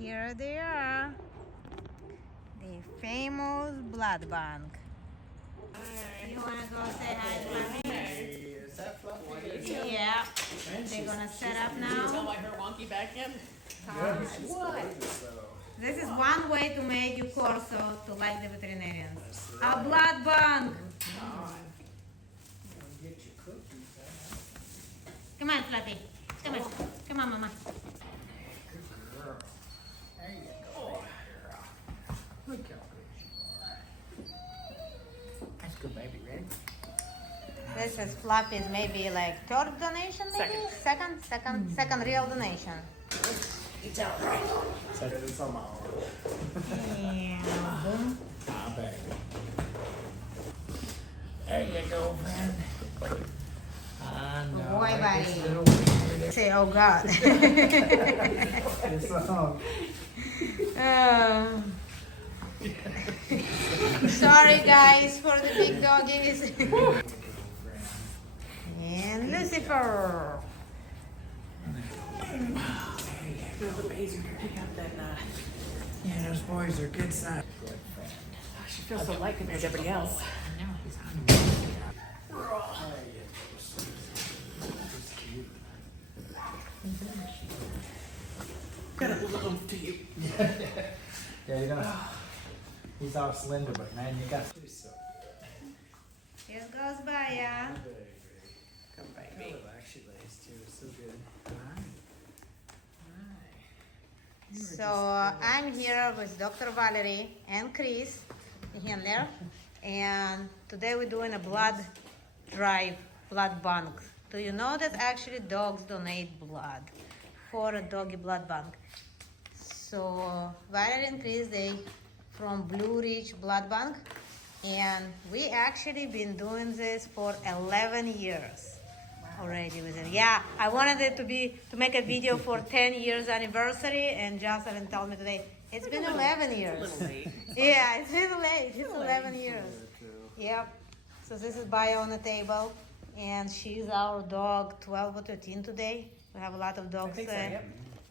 Here they are. The famous blood bank. You wanna go say hi, Fluffy? Hey, is that Fluffy? Yeah. They're gonna set up Can you tell now. my hair wonky back in? Yeah, she's What? gorgeous, though. This is one way to make you Corso to like the veterinarians. A blood bank. Get your cookies, huh? Come on, Fluffy. Come on. Come on, Mama. Good girl. There you go, baby girl. Look how good you are. That's good, baby. Ready? This is Fluffy's maybe like third donation, maybe? Second real donation. It's all right. Second is on my arm. Yeah. Boom. Ah, baby. There you go, friend. I know. Boy, like this buddy. little weird. Say, oh God. It's Sorry guys for the big doggies. And Lucifer. The babies are gonna pick up that. Yeah, those boys are good size. She feels so light compared to everybody else. I know, he's on. Got a little oomph to you. Yeah, you know, he's all slender, but man, you got to so. Here goes Baya. Come baby. Actually, lays too, so good. So I'm here with Dr. Valerie and Chris, the handler, and today we're doing a blood drive, blood bank. Do you know that actually dogs donate blood for a doggy blood bank? So Valerie and Chris, they from Blue Ridge Blood Bank, and we actually been doing this for 11 years already with it. Yeah, I wanted it to make a video for 10 years anniversary, and Jocelyn told me today it's been 11 years. A little late. Yeah, it's been late. It's 11 years. Yep. So this is Baya on the table, and she's our dog 12 or 13 today. We have a lot of dogs think so, yep.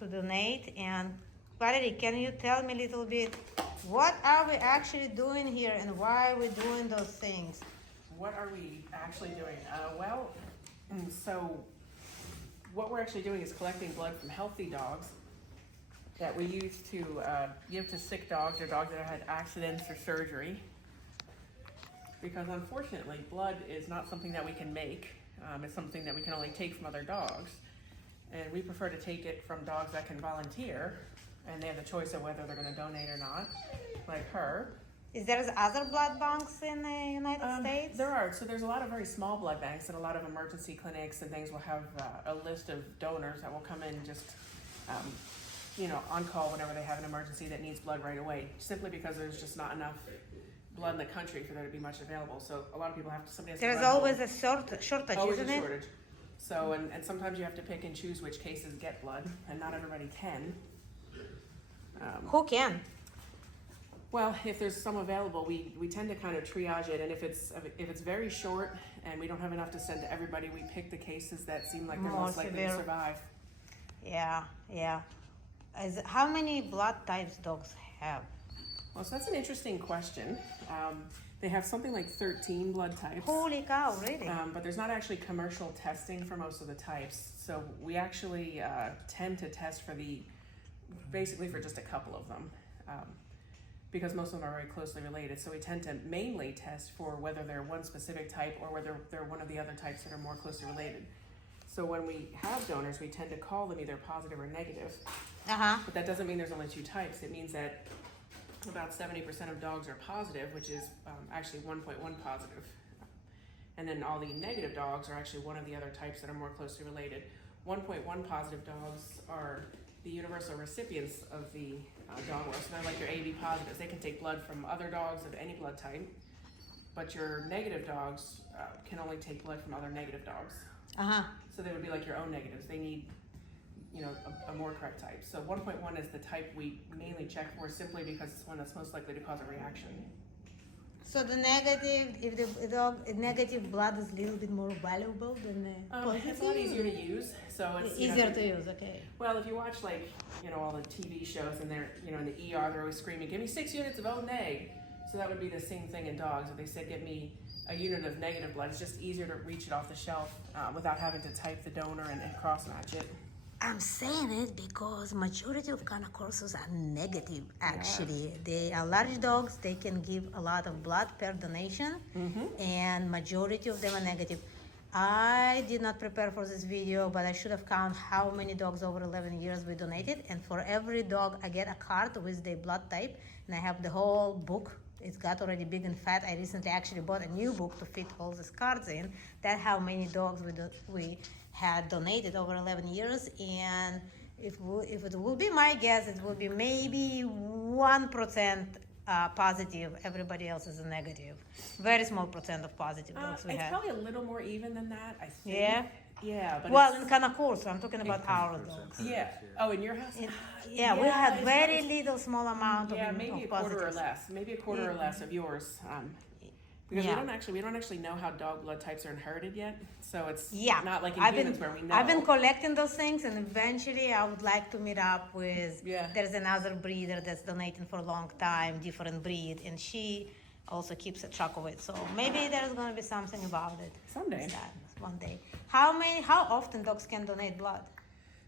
to donate. And Valerie, can you tell me a little bit what are we actually doing here and why are we doing those things? What are we actually doing? So what we're actually doing is collecting blood from healthy dogs that we use to give to sick dogs or dogs that have had accidents or surgery. Because unfortunately, blood is not something that we can make. It's something that we can only take from other dogs. And we prefer to take it from dogs that can volunteer, and they have the choice of whether they're going to donate or not, like her. Is there other blood banks in the United States? There are. So there's a lot of very small blood banks, and a lot of emergency clinics and things will have a list of donors that will come in just, on call whenever they have an emergency that needs blood right away, simply because there's just not enough blood in the country for there to be much available. So a lot of people have to, somebody has to There's run always home. a shortage, Always isn't a it? shortage. So, and sometimes you have to pick and choose which cases get blood, and not everybody can. Who can? Well, if there's some available, we tend to kind of triage it, and if it's very short and we don't have enough to send to everybody, we pick the cases that seem like they're More most likely to severe. survive. Yeah. How many blood types dogs have? Well, so that's an interesting question. They have something like 13 blood types. Holy cow, really? But there's not actually commercial testing for most of the types. So we actually tend to test basically for just a couple of them. Because most of them are very closely related. So we tend to mainly test for whether they're one specific type or whether they're one of the other types that are more closely related. So when we have donors, we tend to call them either positive or negative. But that doesn't mean there's only two types. It means that about 70% of dogs are positive, which is actually 1.1 positive. And then all the negative dogs are actually one of the other types that are more closely related. 1.1 positive dogs are the universal recipients of the dog world. So they're like your AB positives. They can take blood from other dogs of any blood type, but your negative dogs can only take blood from other negative dogs. So they would be like your own negatives. They need, a more correct type. So 1.1 is the type we mainly check for, simply because it's one that's most likely to cause a reaction. So the negative, if the dog negative blood is a little bit more valuable than the positive. It's a lot easier to use, so it's Easier to use. Okay. Well, if you watch like all the TV shows and they're in the ER, they're always screaming, "Give me 6 units of O and A." So that would be the same thing in dogs. If they said, "Give me a unit of negative blood," it's just easier to reach it off the shelf without having to type the donor and cross match it. I'm saying it because majority of CaneCorsos are negative. Actually, they are large dogs. They can give a lot of blood per donation, and majority of them are negative. I did not prepare for this video, but I should have counted how many dogs over 11 years we donated. And for every dog, I get a card with the blood type, and I have the whole book. It's got already big and fat. I recently actually bought a new book to fit all these cards in. That's how many dogs we had donated over 11 years. And if it will be my guess, it will be maybe 1% positive. Everybody else is a negative. Very small percent of positive dogs we It's had. probably a little more even than that, I think. Yeah? Yeah, but Well, in CaneCorso, I'm talking about our dogs. yeah. Oh, in your house? Yeah, we had it's very probably- little, small amount of Yeah, maybe of a quarter or positives. less. Maybe a quarter or less of yours. Because Yeah. we don't actually know how dog blood types are inherited yet. So it's Yeah, not like in I've humans been, where we know. I've been collecting those things, and eventually I would like to meet up with. Yeah. There's another breeder that's donating for a long time, different breed, and she also keeps a track of it. So maybe there's gonna be something about it. Someday. That one day. How often dogs can donate blood?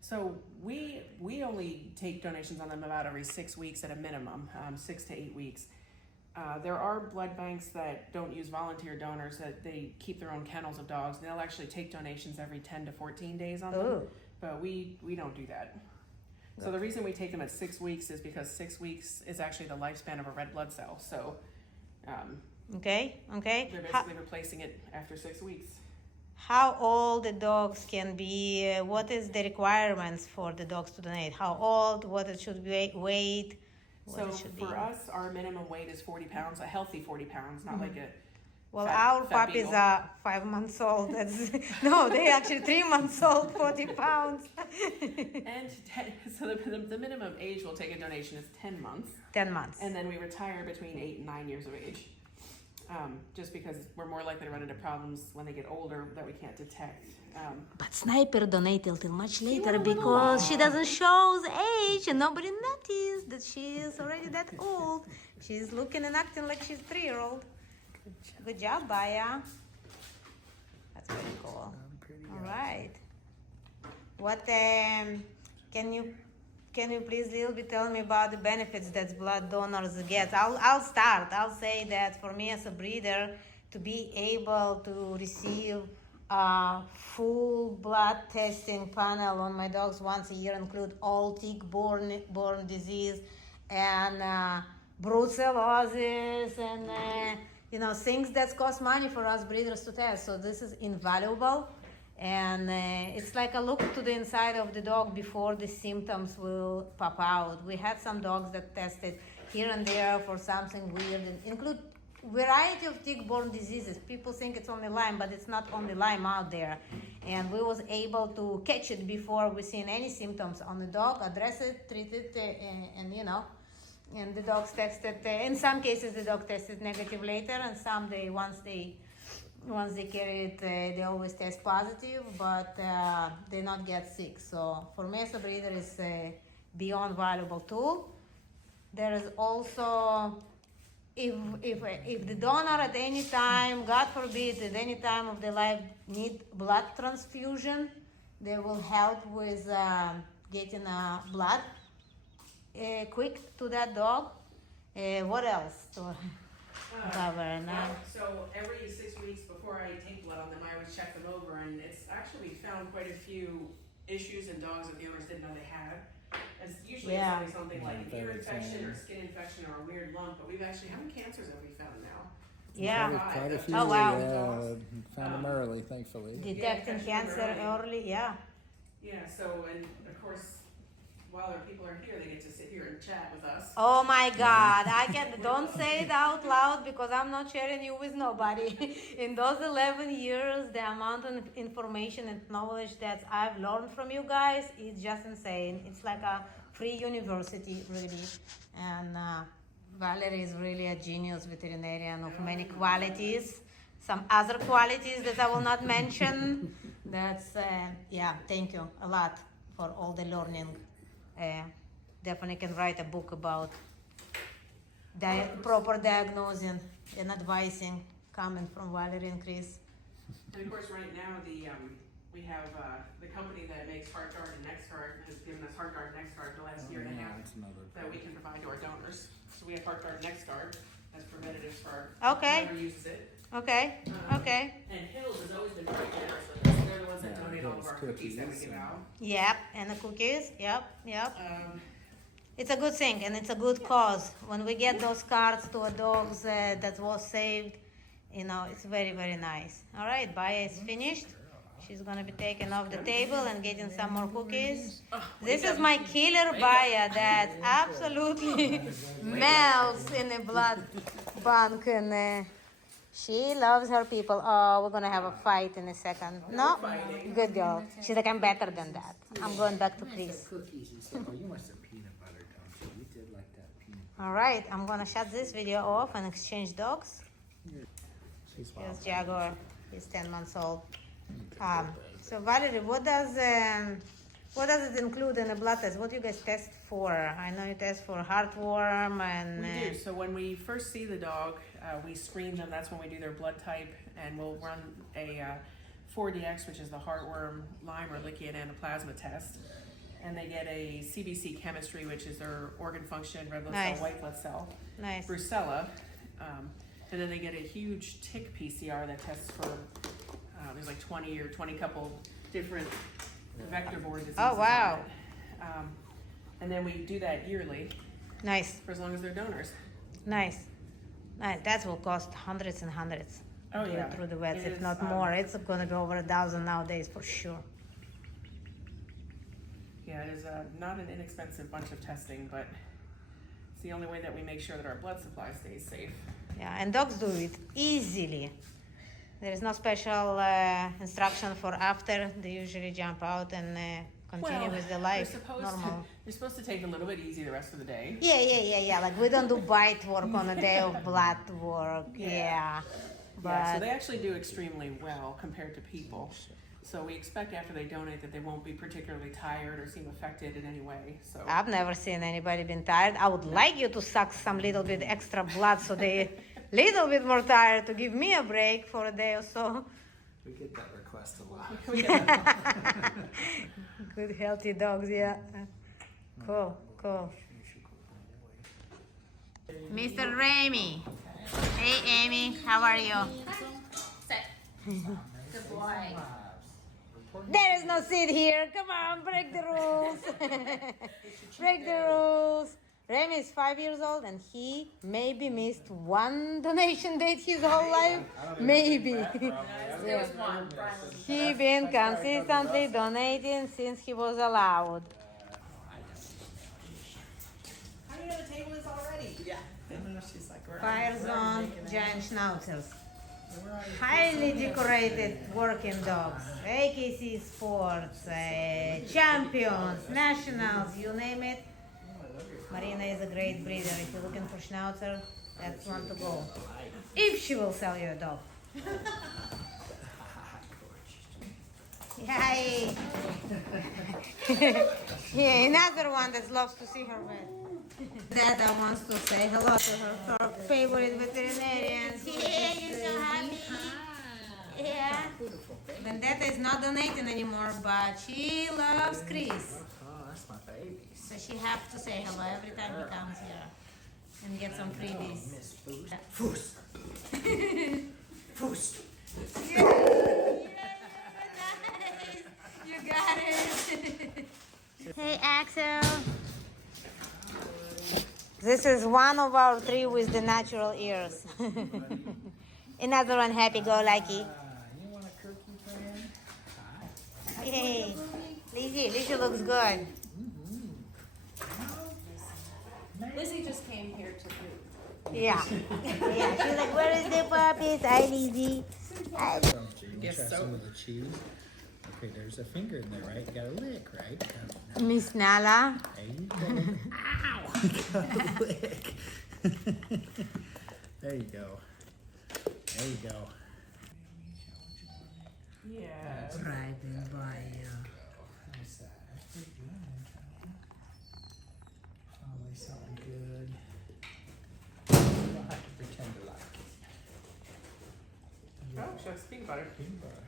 So we only take donations on them about every 6 weeks at a minimum, 6 to 8 weeks. There are blood banks that don't use volunteer donors, that they keep their own kennels of dogs, and they'll actually take donations every 10 to 14 days on them. Ooh. But we don't do that. So the reason we take them at 6 weeks is because 6 weeks is actually the lifespan of a red blood cell. So Okay. they're basically replacing it after 6 weeks. How old the dogs can be? What is the requirements for the dogs to donate? How old? What it should be weight? What So it should for be. us, our minimum weight is 40 pounds, a healthy 40 pounds, not like a Well, fat- our fat puppies beagle. are 5 months old. That's no, they actually 3 months old, 40 pounds. And so the minimum age we'll take a donation is 10 months, 10 months. and then we retire between 8 and 9 years of age. Just because we're more likely to run into problems when they get older that we can't detect. But Sniper donated till much later went a little because she doesn't show the age and nobody noticed that she is already that old. She's looking and acting like she's 3-year-old. Good job, Baya. That's pretty cool. All right. What can you please little bit tell me about the benefits that blood donors get? I'll start. I'll say that for me as a breeder, to be able to receive a full blood testing panel on my dogs once a year, include all tick-borne disease and brucellosis and things that cost money for us breeders to test. So this is invaluable. And it's like a look to the inside of the dog before the symptoms will pop out. We had some dogs that tested here and there for something weird, and include variety of tick-borne diseases. People think it's only Lyme, but it's not only Lyme out there. And we was able to catch it before we seen any symptoms on the dog, address it, treat it, and the dogs tested. In some cases, the dog tested negative later, and some once they carry it, they always test positive, but they not get sick. So for me as a breeder, it's a beyond valuable tool. There is also, if the donor at any time, God forbid, at any time of their life need blood transfusion, they will help with getting blood quick to that dog. What else to cover? So every 6 weeks before I take blood on them, I always check them over, and it's actually found quite a few issues in dogs that the owners didn't know they had. It's usually Yeah. it's only something like an ear infection or skin infection or a weird lump, but we've actually, how many cancers have we found now? Yeah. Quite a few. Oh, wow. Found them early, thankfully. Detecting cancer early, yeah. Yeah, so, and of course, while our people are here, they get to sit here and chat with us. Oh my God, don't say it out loud because I'm not sharing you with nobody. In those 11 years, the amount of information and knowledge that I've learned from you guys is just insane. It's like a free university, really. And Valerie is really a genius veterinarian of many qualities. Some other qualities that I will not mention. That's, yeah, thank you a lot for all the learning. Definitely can write a book about proper diagnosing and advising coming from Valerie and Chris. And of course, right now, we have the company that makes Heart Guard and Next Guard has given us Heart Guard and Next Guard the last year and a half that we can provide to our donors. So we have Heart Guard and Next Guard as preventatives for whoever uses it. Okay. And Hills has always been right there, so they're the ones that donate all of our cookies that we give out. Yep, and the cookies. Yep. Um, It's a good thing and it's a good cause. When we get those cards to a dogs that was saved, you know, it's very, very nice. All right, Baya is finished. She's gonna be taken off the table and getting some more cookies. This is my killer Baya that absolutely melts in the blood bank, and she loves her people. Oh, we're gonna have a fight in a second. No? Good girl. She's like, I'm better than that. I'm going back to Chris. Cookies and stuff. Oh, you must have peanut butter, don't you? You did like that peanut butter. All right, I'm gonna shut this video off and exchange dogs. She's Here's Jaguar. He's 10 months old. So Valerie, what does it include in a blood test? What do you guys test for? I know you test for heartworm and. We do. So when we first see the dog, we screen them. That's when we do their blood type, and we'll run a 4DX, which is the heartworm, Lyme, Ehrlichia, and anaplasma test. And they get a CBC chemistry, which is their organ function, red blood Nice. cell, white blood cell, Nice. brucella, and then they get a huge tick PCR that tests for there's like 20 couple different vector-borne diseases. Oh, wow. on it. And then we do that yearly Nice. for as long as they're donors. Nice. That will cost hundreds and hundreds. Oh, yeah. Through the vets, It if is, not more. It's gonna be over 1,000 nowadays for sure. Yeah, it is not an inexpensive bunch of testing, but it's the only way that we make sure that our blood supply stays safe. Yeah, and dogs do it easily. There is no special instruction for after. They usually jump out and continue with the life normal. You're supposed to take a little bit easy the rest of the day. Yeah. Like we don't do bite work on a day of blood work. Yeah. But Yeah, so they actually do extremely well compared to people. So we expect after they donate that they won't be particularly tired or seem affected in any way. So I've never seen anybody been tired. I would like you to suck some little bit extra blood so they little bit more tired to give me a break for a day or so. We get that request a lot. Good healthy dogs, yeah. Cool. Mr. Remy. Hey Amy, how are you? Good boy. There is no sit here. Come on, break the rules. Break the rules. Remy is 5 years old and he maybe missed one donation date his whole life. Maybe. There was one. He been consistently donating since he was allowed. how do you know the table is already? Yeah. She's like, we're Fire zone, giant schnauzers. Highly decorated working dogs. AKC Sports, champions, nationals, you name it. Marina is a great breeder. If you're looking for schnauzer, that's one to go. If she will sell you a dog. Yay! Yeah, another one that loves to see her vet. Dada wants to say hello to her favorite veterinarians. Yeah, you're so happy. Yeah. Vendetta is not donating anymore, but she loves Chris. Oh, that's my baby. So she has to say hello every time he comes here and get some freebies. Miss Foos. Foos. Yeah, nice. You got it. Hey, Axel. This is one of our 3 with the natural ears. Another one happy-go-lucky. You want a cookie, friend? Hey, Lizzie looks good. Lizzie just came here to food. Yeah. She's like, where is the puppies? Hi, Lizzie. Hi. Guess so. Some of the cheese. Okay, there's a finger in there, right? You gotta lick, right? Miss Nala. There you go. Ow! You gotta lick. There you go. There you go. Yeah. Driving by you. How's that? That's pretty good. Finally something good. You don't have to pretend to like it. Oh, she likes peanut butter. Peanut butter.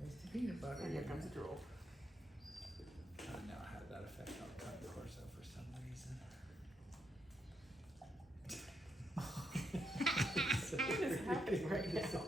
There's the peanut butter. And here comes the drool. I don't know how that affect on CaneCorso for some reason. What is happening right now?